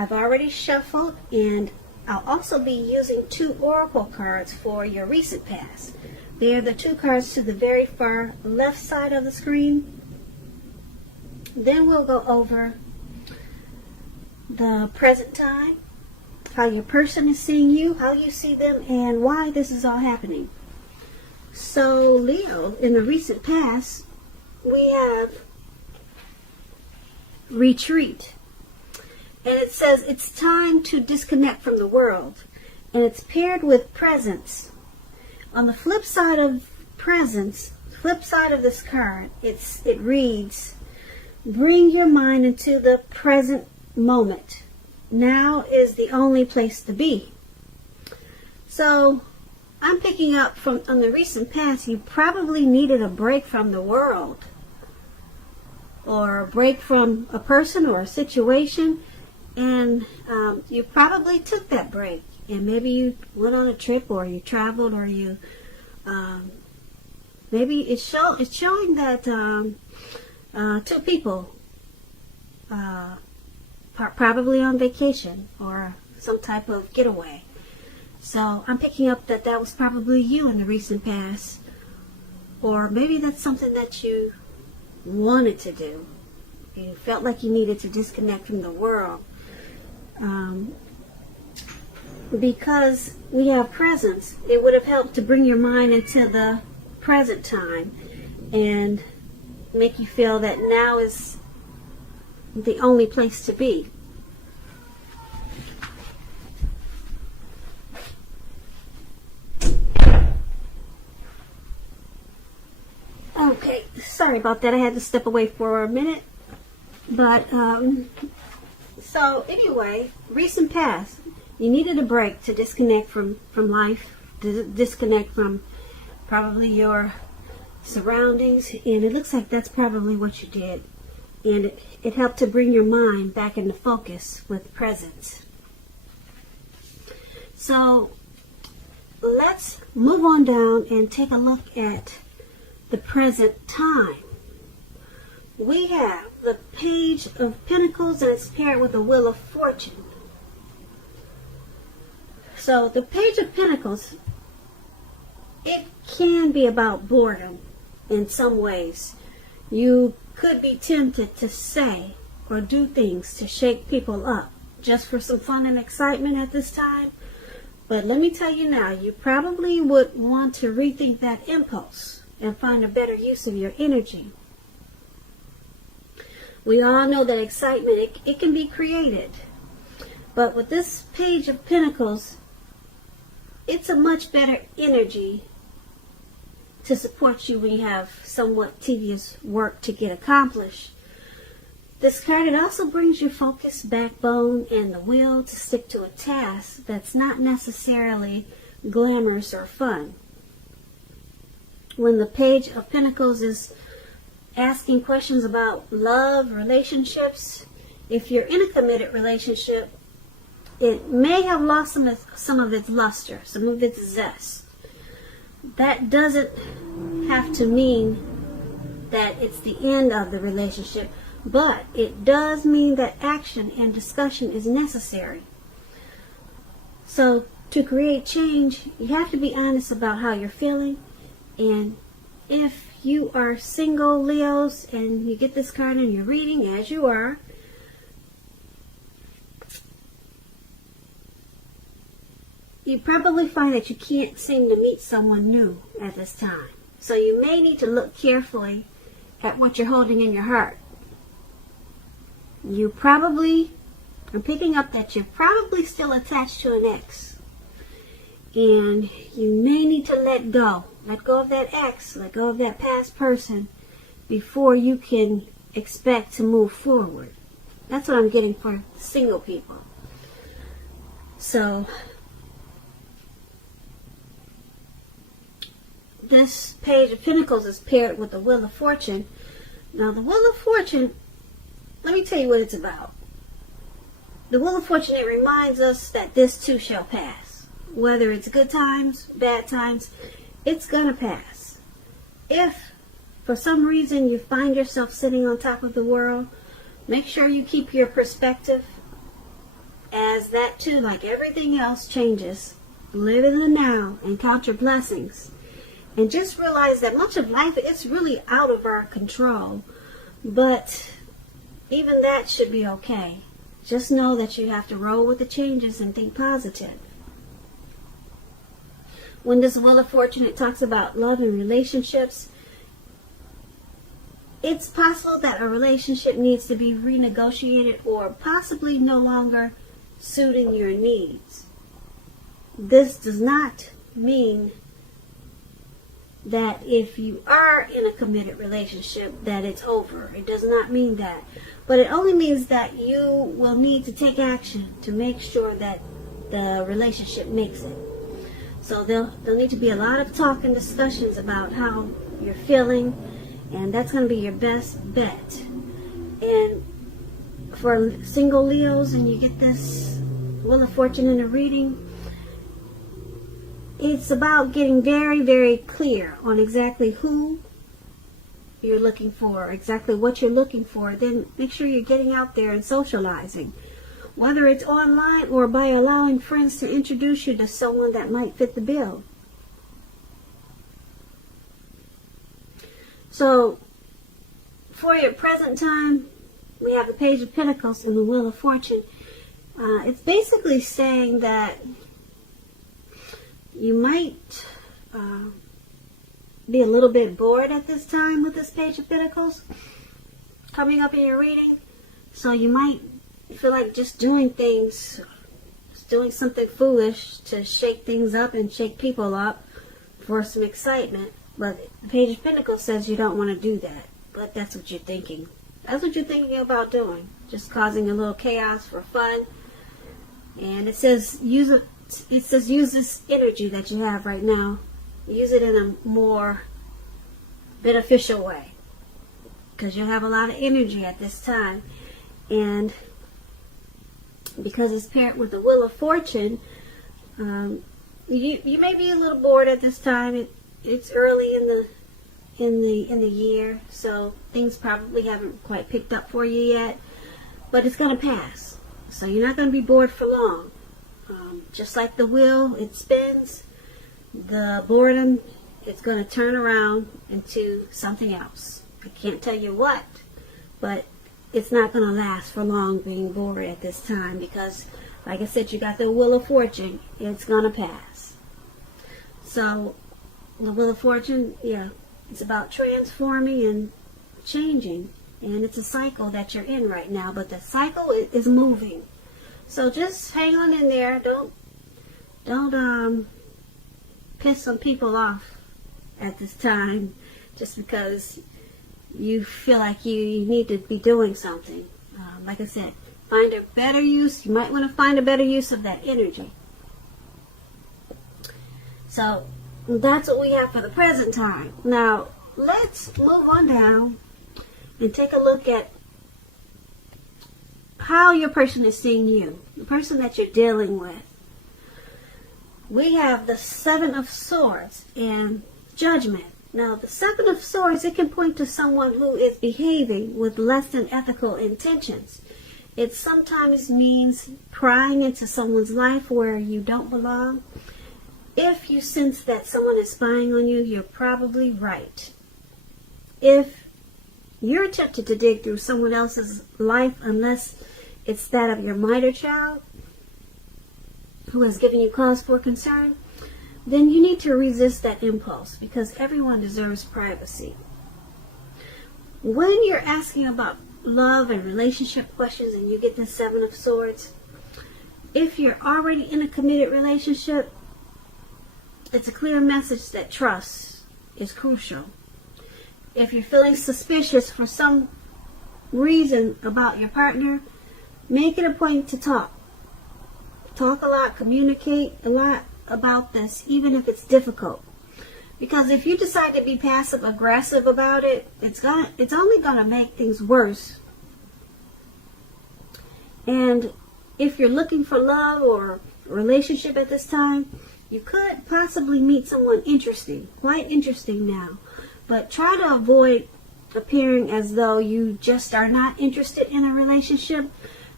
I've already shuffled, and I'll also be using 2 oracle cards for your recent past. They are the 2 cards to the very far left side of the screen. Then we'll go over the present time, how your person is seeing you, how you see them, and why this is all happening. So Leo, in the recent past, we have retreat. And it says it's time to disconnect from the world. And it's paired with presence. On the flip side of presence, flip side of this card, it reads, bring your mind into the present moment. Now is the only place to be. So I'm picking up from on the recent past, you probably needed a break from the world, or a break from a person or a situation, and you probably took that break, and maybe you went on a trip, or you traveled, or you maybe it's showing that 2 people probably on vacation or some type of getaway. So I'm picking up that was probably you in the recent past, or maybe that's something that you wanted to do. You felt like you needed to disconnect from the world. Because we have presence, it would have helped to bring your mind into the present time and make you feel that now is the only place to be. Okay, sorry about that. I had to step away for a minute. But, so anyway, recent past, you needed a break to disconnect from life, to disconnect from probably your surroundings, and it looks like that's probably what you did. And it helped to bring your mind back into focus with presence. So let's move on down and take a look at the present time. We have the Page of Pentacles, and it's paired with the Wheel of Fortune. So the Page of Pentacles, it can be about boredom in some ways. You could be tempted to say or do things to shake people up just for some fun and excitement at this time. But let me tell you now, you probably would want to rethink that impulse and find a better use of your energy. We all know that excitement, it can be created. But with this Page of Pentacles, it's a much better energy to support you when you have somewhat tedious work to get accomplished. This card, it also brings your focus, backbone, and the will to stick to a task that's not necessarily glamorous or fun. When the Page of Pentacles is asking questions about love, relationships, if you're in a committed relationship, it may have lost some of its luster, some of its zest. That doesn't have to mean that it's the end of the relationship, but it does mean that action and discussion is necessary. So to create change, you have to be honest about how you're feeling. And if you are single Leos and you get this card in your reading, as you are, you probably find that you can't seem to meet someone new at this time. So you may need to look carefully at what you're holding in your heart. You probably are picking up that you're probably still attached to an ex. And you may need to let go. Let go of that ex. Let go of that past person before you can expect to move forward. That's what I'm getting for single people. So this Page of Pentacles is paired with the Wheel of Fortune. Now the Wheel of Fortune, let me tell you what it's about. The Wheel of Fortune, it reminds us that this too shall pass. Whether it's good times, bad times, it's gonna pass. If for some reason you find yourself sitting on top of the world, make sure you keep your perspective as that too, like everything else, changes. Live in the now and count your blessings. And just realize that much of life is really out of our control. But even that should be okay. Just know that you have to roll with the changes and think positive. When this Wheel of Fortune, it talks about love and relationships. It's possible that a relationship needs to be renegotiated or possibly no longer suiting your needs. This does not mean that if you are in a committed relationship that it's over. It does not mean that. But it only means that you will need to take action to make sure that the relationship makes it. So there'll need to be a lot of talk and discussions about how you're feeling, and that's going to be your best bet. And for single Leos, and you get this Wheel of Fortune in a reading, it's about getting very, very clear on exactly who you're looking for, exactly what you're looking for. Then make sure you're getting out there and socializing, whether it's online or by allowing friends to introduce you to someone that might fit the bill. So, for your present time, we have the Page of Pentacles and the Wheel of Fortune. It's basically saying that you might be a little bit bored at this time with this Page of Pentacles coming up in your reading. So you might feel like just doing something foolish to shake things up and shake people up for some excitement. But the Page of Pentacles says you don't want to do that. But that's what you're thinking. That's what you're thinking about doing. Just causing a little chaos for fun. And it says use this energy that you have right now. Use it in a more beneficial way. Because you have a lot of energy at this time. And because it's paired with the Wheel of Fortune, you may be a little bored at this time. It's early in the year, so things probably haven't quite picked up for you yet. But it's going to pass. So you're not going to be bored for long. Just like the wheel, it spins. The boredom, it's going to turn around into something else. I can't tell you what, but it's not going to last for long being bored at this time because, like I said, you got the Wheel of Fortune. It's going to pass. So, the Wheel of Fortune, yeah, it's about transforming and changing. And it's a cycle that you're in right now, but the cycle is moving. So just hang on in there. Don't piss some people off at this time just because you feel like you need to be doing something. Like I said, find a better use. You might want to find a better use of that energy. So that's what we have for the present time. Now let's move on down and take a look at how your person is seeing you, the person that you're dealing with. We have the Seven of Swords and Judgment. Now, the Seven of Swords, it can point to someone who is behaving with less than ethical intentions. It sometimes means prying into someone's life where you don't belong. If you sense that someone is spying on you, you're probably right. If you're tempted to dig through someone else's life, unless it's that of your minor child who has given you cause for concern, then you need to resist that impulse because everyone deserves privacy. When you're asking about love and relationship questions and you get the Seven of Swords, if you're already in a committed relationship, it's a clear message that trust is crucial. If you're feeling suspicious for some reason about your partner, make it a point to talk. Talk a lot, communicate a lot about this, even if it's difficult. Because if you decide to be passive aggressive about it, it's only going to make things worse. And if you're looking for love or a relationship at this time, you could possibly meet someone interesting, quite interesting now. But try to avoid appearing as though you just are not interested in a relationship,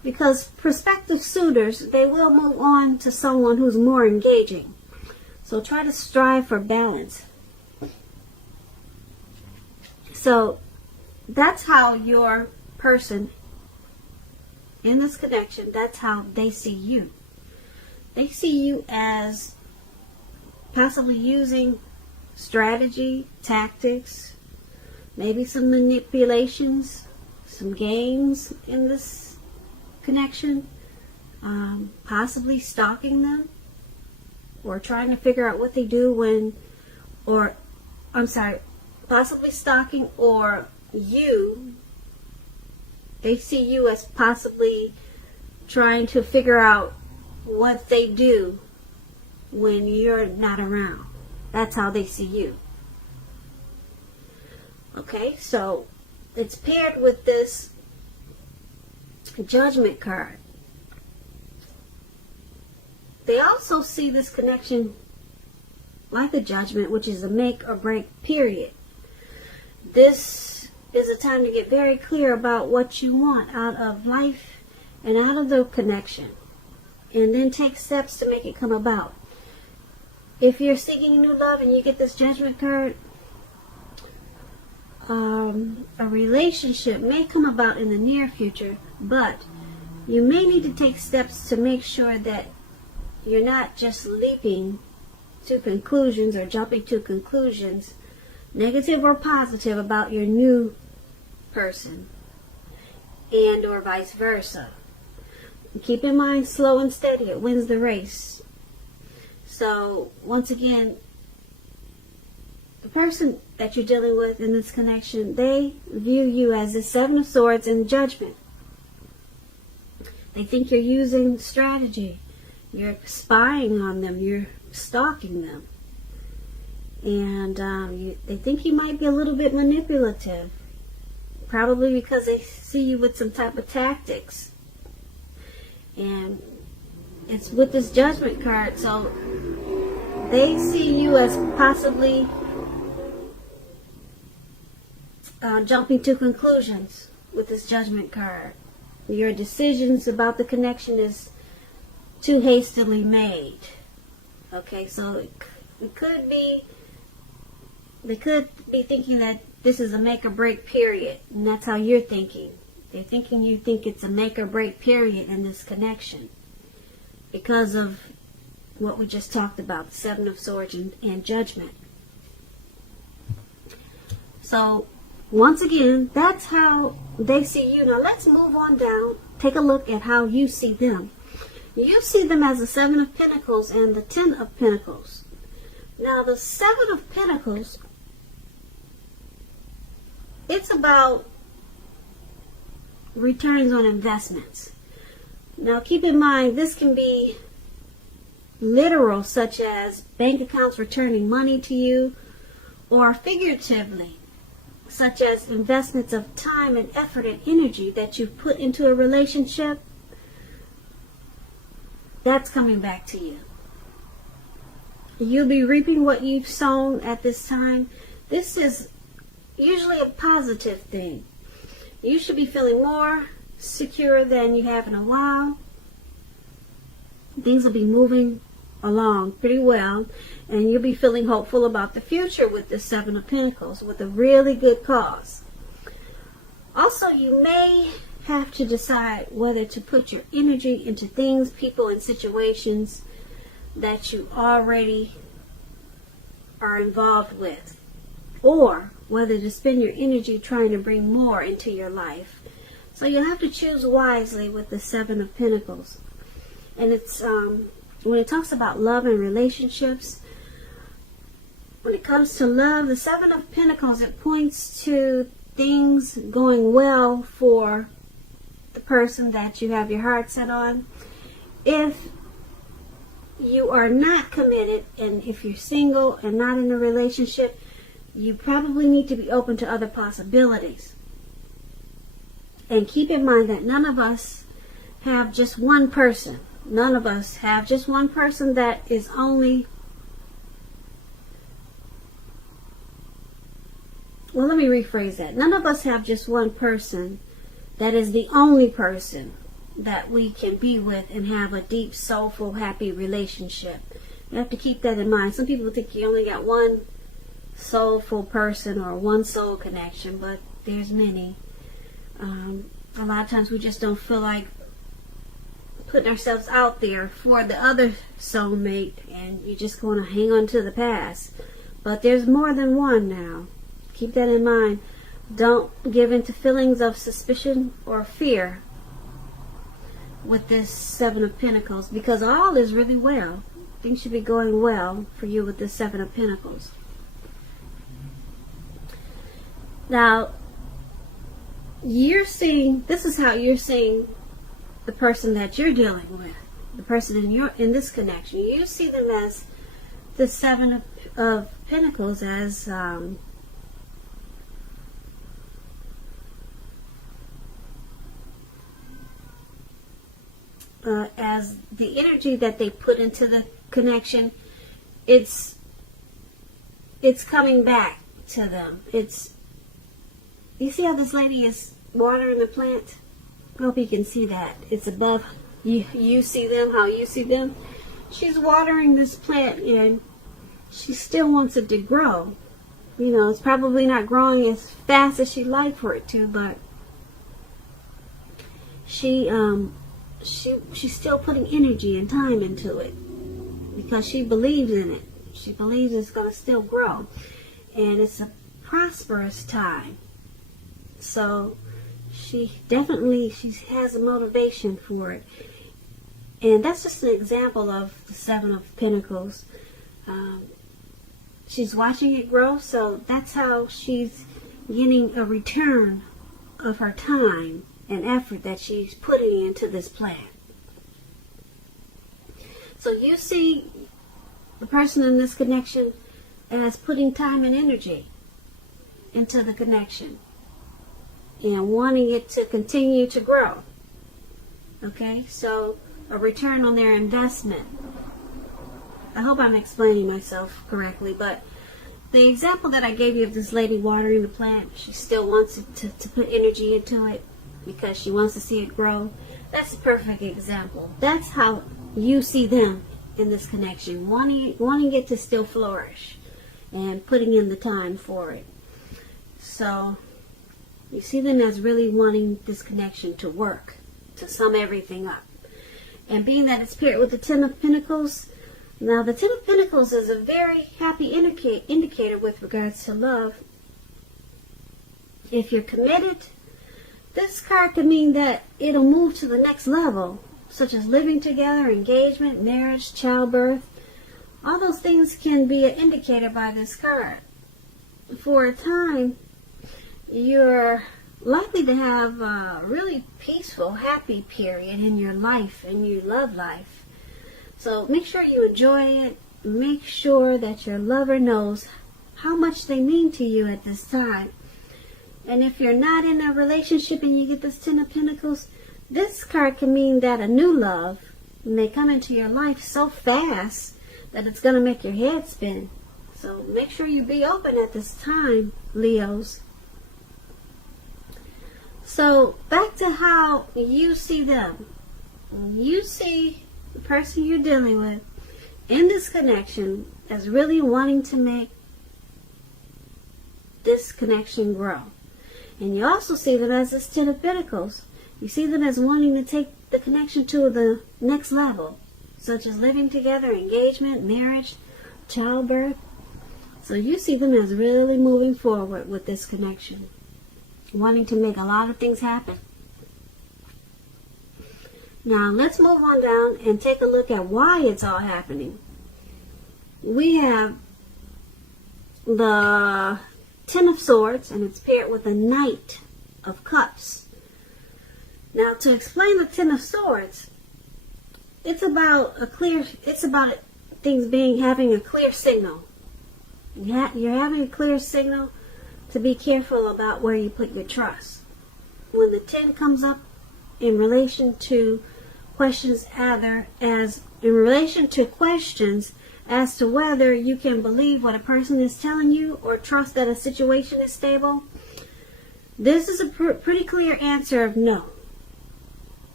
Because prospective suitors, they will move on to someone who's more engaging. So try to strive for balance. So that's how your person in this connection, that's how they see you. They see you as possibly using strategy, tactics, maybe some manipulations, some games in this connection, possibly stalking them, or trying to figure out what they do when, or, I'm sorry, possibly stalking, or you, they see you as possibly trying to figure out what they do when you're not around. That's how they see you. Okay, so it's paired with this Judgment card. They also see this connection like a Judgment, which is a make or break period. This is a time to get very clear about what you want out of life and out of the connection, and then take steps to make it come about. If you're seeking new love and you get this Judgment card, a relationship may come about in the near future, but you may need to take steps to make sure that you're not just leaping to conclusions or jumping to conclusions, negative or positive, about your new person, and or vice versa. Keep in mind, slow and steady, it wins the race. So once again, the person that you're dealing with in this connection, they view you as the Seven of Swords in Judgment. They think you're using strategy. You're spying on them. You're stalking them. And they think you might be a little bit manipulative. Probably because they see you with some type of tactics. And it's with this Judgment card. So they see you as possibly jumping to conclusions with this Judgment card. Your decisions about the connection is too hastily made. Okay, so it could be, they could be thinking that this is a make or break period, and that's how you're thinking. They're thinking you think it's a make or break period in this connection because of what we just talked about, the Seven of Swords and Judgment. So once again, that's how they see you. Now let's move on down. Take a look at how you see them. You see them as the Seven of Pentacles and the Ten of Pentacles. Now the Seven of Pentacles, it's about returns on investments. Now keep in mind, this can be literal, such as bank accounts returning money to you, or figuratively, such as investments of time and effort and energy that you've put into a relationship. That's coming back to you. You'll be reaping what you've sown at this time. This is usually a positive thing. You should be feeling more secure than you have in a while. Things will be moving along pretty well, and you'll be feeling hopeful about the future with the Seven of Pentacles, with a really good cause. Also, you may have to decide whether to put your energy into things, people, and situations that you already are involved with, or whether to spend your energy trying to bring more into your life. So you'll have to choose wisely with the Seven of Pentacles. And it's when it talks about love and relationships, when it comes to love, the Seven of Pentacles, it points to things going well for the person that you have your heart set on. If you are not committed, and if you're single and not in a relationship, you probably need to be open to other possibilities. And keep in mind that none of us have just one person. None of us have just one person that is only... Well, let me rephrase that. None of us have just one person that is the only person that we can be with and have a deep, soulful, happy relationship. You have to keep that in mind. Some people think you only got one soulful person or one soul connection, but there's many. A lot of times we just don't feel like putting ourselves out there for the other soulmate, and you just want to hang on to the past. But there's more than one now. Keep that in mind. Don't give in to feelings of suspicion or fear with this Seven of Pentacles, because all is really well. Things should be going well for you with this Seven of Pentacles. Now, this is how you're seeing the person that you're dealing with, the person in this connection. You see them as the Seven of Pentacles as the energy that they put into the connection. It's coming back to them. You see how this lady is watering the plant? I hope you can see that. It's above you see them, how you see them. She's watering this plant and she still wants it to grow. You know, it's probably not growing as fast as she'd like for it to, but she's still putting energy and time into it because she believes in it. She believes it's going to still grow, and it's a prosperous time. So she has a motivation for it, and that's just an example of the Seven of Pentacles. She's watching it grow, so that's how she's getting a return of her time and effort that she's putting into this plan. So you see the person in this connection as putting time and energy into the connection and wanting it to continue to grow. Okay, so a return on their investment. I hope I'm explaining myself correctly, but the example that I gave you of this lady watering the plant, she still wants it to put energy into it because she wants to see it grow. That's a perfect example. That's how you see them in this connection, wanting it to still flourish and putting in the time for it. So you see them as really wanting this connection to work, to sum everything up. And being that it's paired with the Ten of Pentacles, now the Ten of Pentacles is a very happy indicator with regards to love. If you're committed, this card could mean that it'll move to the next level, such as living together, engagement, marriage, childbirth. All those things can be an indicator by this card. For a time, you're likely to have a really peaceful, happy period in your life, in your love life. So make sure you enjoy it. Make sure that your lover knows how much they mean to you at this time. And if you're not in a relationship and you get this Ten of Pentacles, this card can mean that a new love may come into your life so fast that it's going to make your head spin. So make sure you be open at this time, Leos. So back to how you see them. You see the person you're dealing with in this connection as really wanting to make this connection grow. And you also see them as this Ten of Pentacles. You see them as wanting to take the connection to the next level, such as living together, engagement, marriage, childbirth. So you see them as really moving forward with this connection, wanting to make a lot of things happen. Now let's move on down and take a look at why it's all happening. We have the Ten of Swords, and it's paired with a Knight of Cups. Now, to explain the Ten of Swords, it's about things having a clear signal. You're having a clear signal to be careful about where you put your trust. When the 10 comes up in relation to questions as to whether you can believe what a person is telling you or trust that a situation is stable, this is a pretty clear answer of no.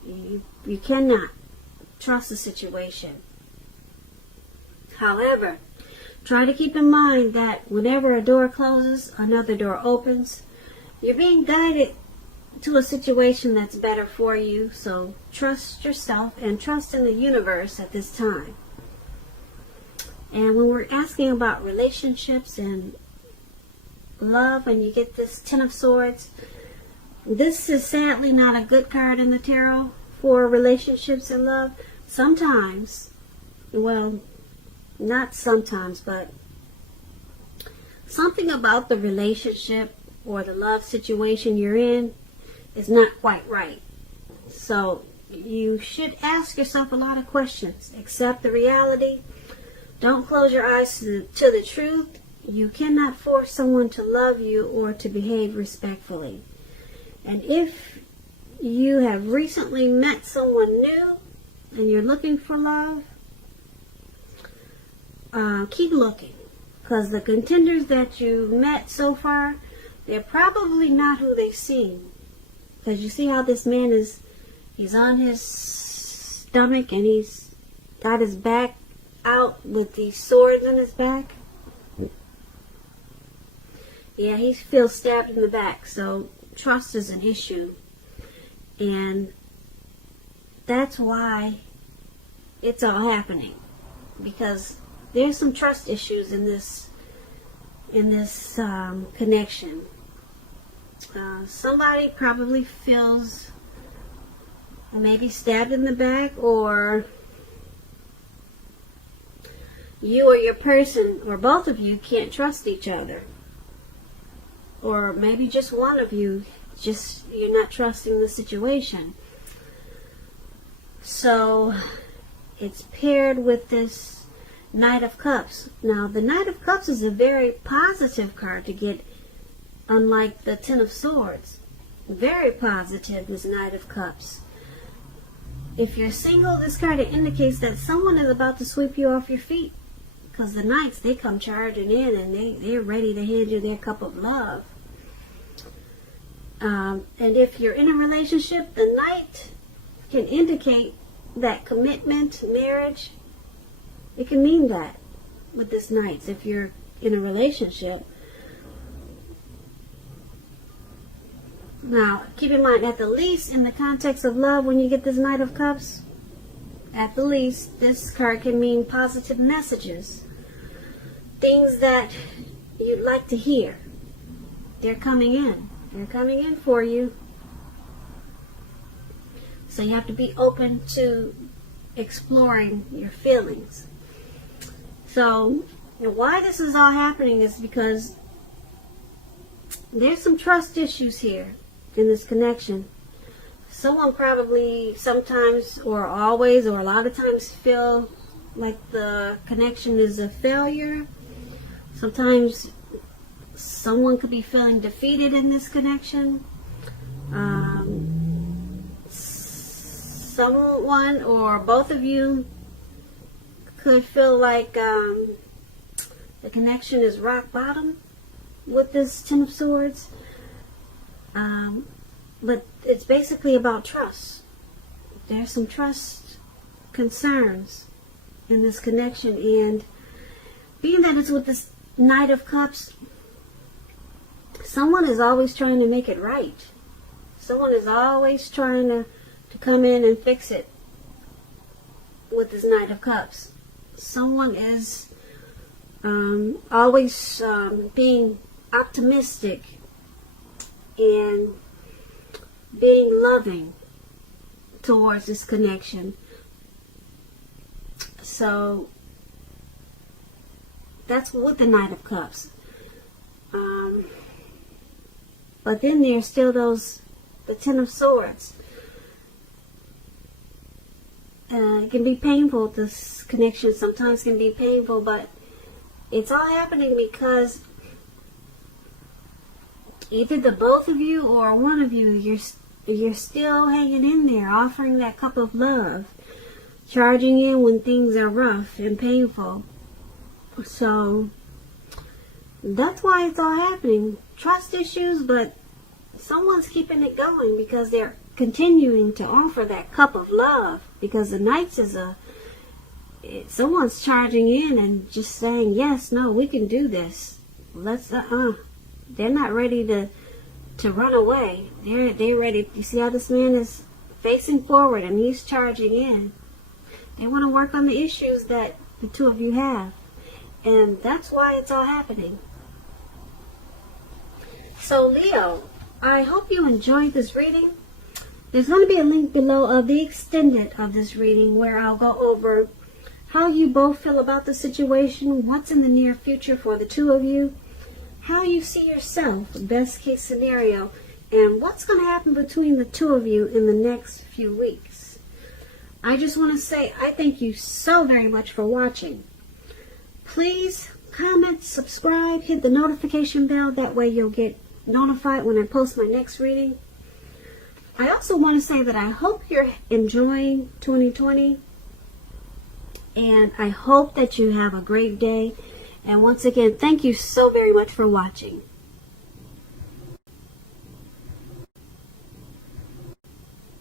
You cannot trust the situation. However, try to keep in mind that whenever a door closes, another door opens. You're being guided to a situation that's better for you, so trust yourself and trust in the universe at this time. And when we're asking about relationships and love, and you get this Ten of Swords, this is sadly not a good card in the tarot for relationships and love. Sometimes, well, not sometimes, but something about the relationship or the love situation you're in is not quite right. So you should ask yourself a lot of questions. Accept the reality. Don't close your eyes to the truth. You cannot force someone to love you or to behave respectfully. And if you have recently met someone new and you're looking for love, keep looking, because the contenders that you met so far, they're probably not who they seem. Because you see how this man he's on his stomach and he's got his back out with these swords in his back. Yeah, he feels stabbed in the back. So trust is an issue, and that's why it's all happening, because there's some trust issues in this connection. Somebody probably feels maybe stabbed in the back, or you or your person, or both of you, can't trust each other. Or maybe just one of you, you're not trusting the situation. So it's paired with this Knight of Cups. Now, the Knight of Cups is a very positive card to get, unlike the Ten of Swords. Very positive, this Knight of Cups. If you're single, this card indicates that someone is about to sweep you off your feet. Because the Knights, they come charging in and they're ready to hand you their cup of love. And if you're in a relationship, the Knight can indicate that commitment, marriage. It can mean that with this Knights if you're in a relationship. Now, keep in mind, at the least, in the context of love, when you get this Knight of Cups, at the least, this card can mean positive messages. Things that you'd like to hear. They're coming in. They're coming in for you. So you have to be open to exploring your feelings. So, why this is all happening is because there's some trust issues here in this connection. Someone probably sometimes, or always, or a lot of times feel like the connection is a failure. Sometimes someone could be feeling defeated in this connection. Someone or both of you could feel like the connection is rock bottom with this Ten of Swords. But it's basically about trust. There's some trust concerns in this connection, and being that it's with this Knight of Cups, someone is always trying to make it right. Someone is always trying to come in and fix it with this Knight of Cups. Someone is always being optimistic and being loving towards this connection. So that's with the Knight of Cups. But then there's still the Ten of Swords. It can be painful. This connection sometimes can be painful, but it's all happening because either the both of you or one of you, you're still hanging in there, offering that cup of love, charging in when things are rough and painful. So that's why it's all happening. Trust issues, but someone's keeping it going because they're continuing to offer that cup of love, because the Knights is someone's charging in and just saying, yes, no, we can do this. Let's, they're not ready to run away. They're ready. You see how this man is facing forward and he's charging in. They want to work on the issues that the two of you have. And that's why it's all happening. So Leo, I hope you enjoyed this reading. There's going to be a link below of the extended of this reading where I'll go over how you both feel about the situation, what's in the near future for the two of you, how you see yourself, best case scenario, and what's going to happen between the two of you in the next few weeks. I just want to say I thank you so very much for watching. Please comment, subscribe, hit the notification bell. That way you'll get notified when I post my next reading. I also want to say that I hope you're enjoying 2020. And I hope that you have a great day. And once again, thank you so very much for watching.